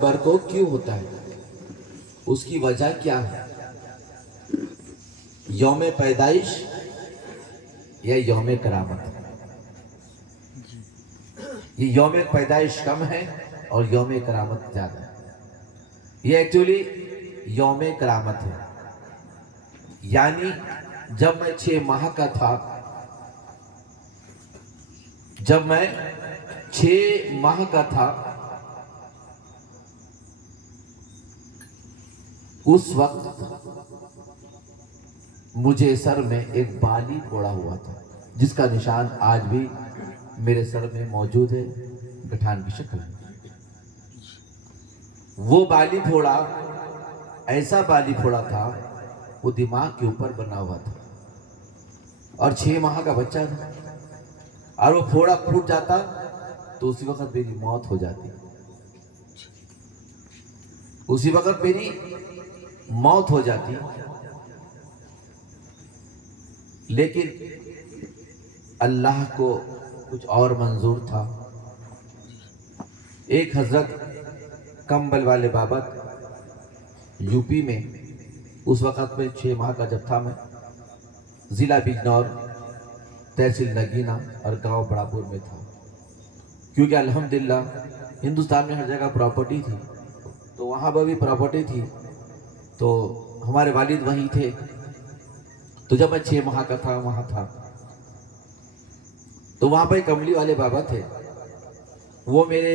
पर को क्यों होता है, उसकी वजह क्या है? यौम पैदाइश या यौम करामत? ये यौम पैदाइश कम है और यौम करामत ज्यादा है। ये एक्चुअली यौम करामत है। यानी जब मैं 6 माह का था, जब मैं 6 माह का था, उस वक्त मुझे सर में एक बाली फोड़ा हुआ था, जिसका निशान आज भी मेरे सर में मौजूद है, गठान की शक्ल में। वो बाली फोड़ा ऐसा बाली फोड़ा था, वो दिमाग के ऊपर बना हुआ था और 6 माह का बच्चा था, और वो फोड़ा फूट जाता तो उसी वक्त मेरी मौत हो जाती। उसी वक्त मेरी मौत हो जाती। लेकिन अल्लाह को कुछ और मंजूर था। एक हजरत कंबल वाले बाबा यूपी में, उस वक्त में 6 माह का जब था मैं, जिला बिजनौर, तहसील नगीना और गांव बड़ापुर में था। क्योंकि अल्हम्दुलिल्लाह हिंदुस्तान में हर जगह प्रॉपर्टी थी, तो वहाँ पर भी प्रॉपर्टी थी, तो हमारे वालिद वहीं थे। तो जब मैं 6 माह का था वहाँ था, तो वहाँ पर कमली वाले बाबा थे। वो मेरे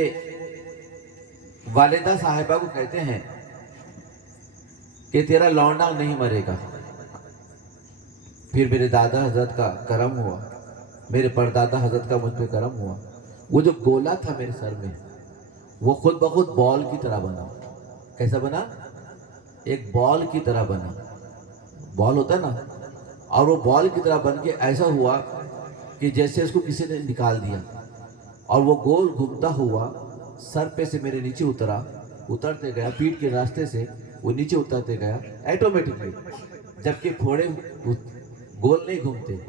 वालिदा साहिबा को कहते हैं कि तेरा लौंडा नहीं मरेगा। फिर मेरे दादा हजरत का करम हुआ, मेरे परदादा हजरत का मुझ पे करम हुआ। वो जो गोला था मेरे सर में, वो खुद ब खुद बॉल की तरह बना। कैसा बना? एक बॉल की तरह बना। बॉल होता है ना, और वो बॉल की तरह बन के ऐसा हुआ कि जैसे उसको किसी ने निकाल दिया, और वो गोल घूमता हुआ सर पे से मेरे नीचे उतरा, उतरते गया, पीठ के रास्ते से वो नीचे उतरते गया ऑटोमेटिकली। जबकि फोड़े गोल नहीं घूमते,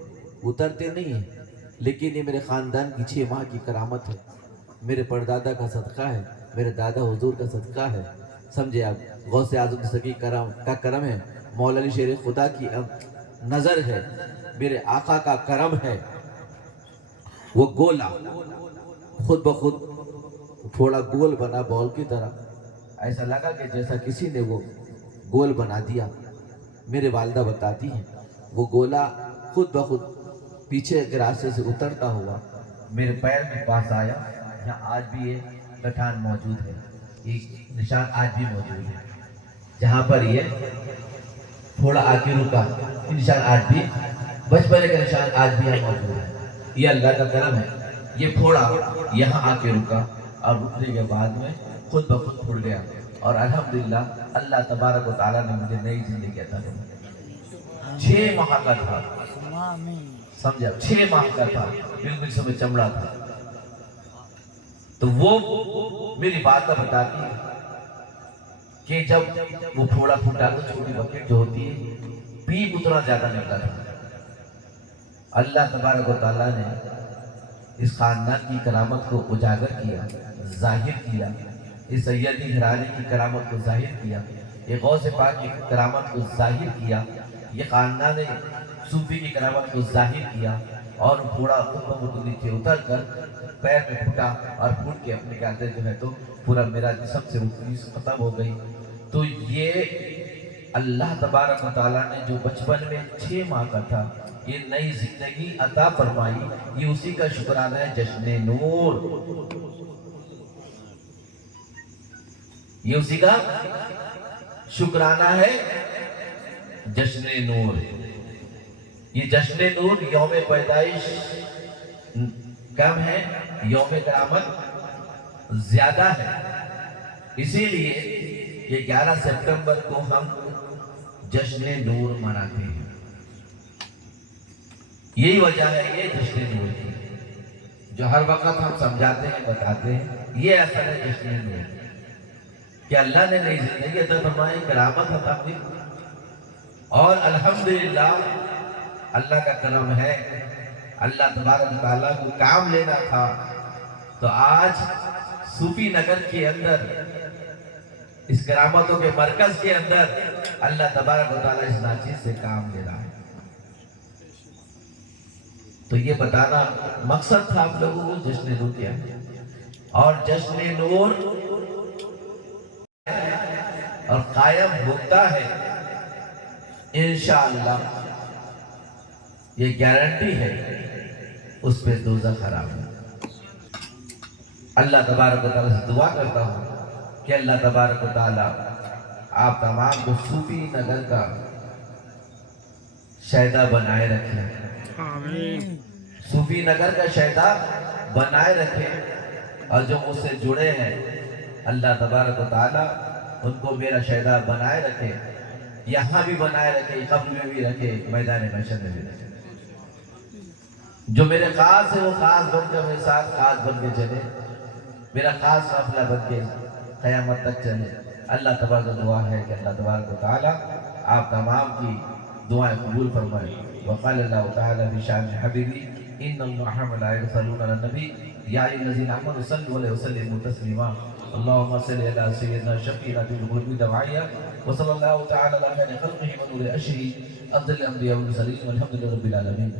उतरते नहीं है। लेकिन ये मेरे खानदान की 6 माह की करामत है, मेरे परदादा का सदका है, मेरे दादा हुजूर का सदका है। समझे आप? गौसे आजम सकी करम का करम है, मौला अली शेर खुदा की नजर है, मेरे आका का करम है। वो गोला खुद ब खुद थोड़ा गोल बना, बॉल की तरह। ऐसा लगा कि जैसा किसी ने वो गोल बना दिया। मेरे वालिदा बताती हैं, वो गोला खुद ब खुद पीछे के रास्ते से उतरता हुआ मेरे पैर के पास आया। यहाँ आज भी ये गठान मौजूद है, ये निशान आज भी मौजूद है। जहाँ पर ये थोड़ा आगे रुका, ये निशान आज भी, बचपन का निशान आज भी यहाँ मौजूद है। ये अल्लाह का करम है। ये फोड़ा यहाँ आके रुका, और रुकने के बाद में खुद ब खुद फूल गया। और अल्हम्दुलिल्लाह अल्लाह तबारक व तआला ने मुझे नई जिंदगी अता दी। 6 माह का था, समझा? 6 माह का था, बिल्कुल समय चमड़ा था। तो वो मेरी बात का बताती है कि जब वो फोड़ा फूटा तो छोटी बकेट जो होती है, पीप उतना ज्यादा निकला था। अल्लाह तबारक व तआला ने इस खानदान की करामत को उजागर किया, जाहिर किया। इस सैयदी घराने की करामत को जाहिर किया, ये गौसे पाक की करामत को जाहिर किया, ये खानदान सूफी की करामत को जाहिर किया। और थोड़ा खुद नीचे उतर कर पैर में फूटा, और फूट के अपने कहते जो है तो पूरा मेरा जिस्म से रूह खत्म हो गई। तो ये अल्लाह तबारक व तआला ने जो बचपन में 6 माह का था, ये नई जिंदगी अता फरमाई, ये उसी का शुक्राना है। जश्न नूर, ये उसी का शुक्राना है। जश्न नूर, ये जश्न नूर यौम पैदाइश कम है, यौम करामत ज्यादा है। इसीलिए ये 11 सितंबर को हम जश्न नूर मनाते हैं। यही वजह है ये जश्न नूर की, जो हर वक्त हम समझाते हैं, बताते हैं। ये असल है जश्न नूर कि अल्लाह ने नई जिंदगी अता फरमाई, करामत अता हुई। और अल्हम्दुलिल्लाह अल्लाह का करम है। अल्लाह तबारक व तआला को काम लेना था, तो आज सूफी नगर के अंदर اس کرامتوں کے مرکز کے اندر اللہ تبارک و تعالیٰ اس ناچیز سے کام لے رہا ہے. تو یہ بتانا مقصد تھا آپ لوگوں کو جشن نور کیا. اور جشن نور اور قائم ہوتا ہے انشاءاللہ، یہ گارنٹی ہے، اس پہ دوزخ حرام ہے. اللہ تبارک و تعالیٰ سے دعا کرتا ہوں کہ اللہ تبارک و تعالیٰ آپ تمام کو صوفی نگر کا شہدا بنائے رکھے. آمین. صوفی نگر کا شہدا بنائے رکھے. اور جو مجھ سے جڑے ہیں اللہ تبارک و تعالیٰ ان کو میرا شہدا بنائے رکھے، یہاں بھی بنائے رکھے، قبر میں بھی رکھے، میدان محشر میں بھی رکھے. جو میرے خاص ہے وہ خاص بن کر میرے ساتھ خاص بن کے چلے، میرا خاص قافلہ بن کے قیامت تک چلے. اللہ تبارک و دعا ہے کہ اللہ تبارک و تعالیٰ آپ تمام کی دعائیں قبول فرمائے. وقال اللہ تعالیٰ بشان حبیبی ان اللہ ملائکۃ یصلون علی النبی یا ایھا الذین آمنوا صلوا علیہ وسلموا تسلیما. اللهم صل على سيدنا شفيعنا في القلوب دواعيا وصلى الله تعالى على خير خلقه ونور عرشه افضل الانبياء والمرسلين والحمد لله رب العالمين.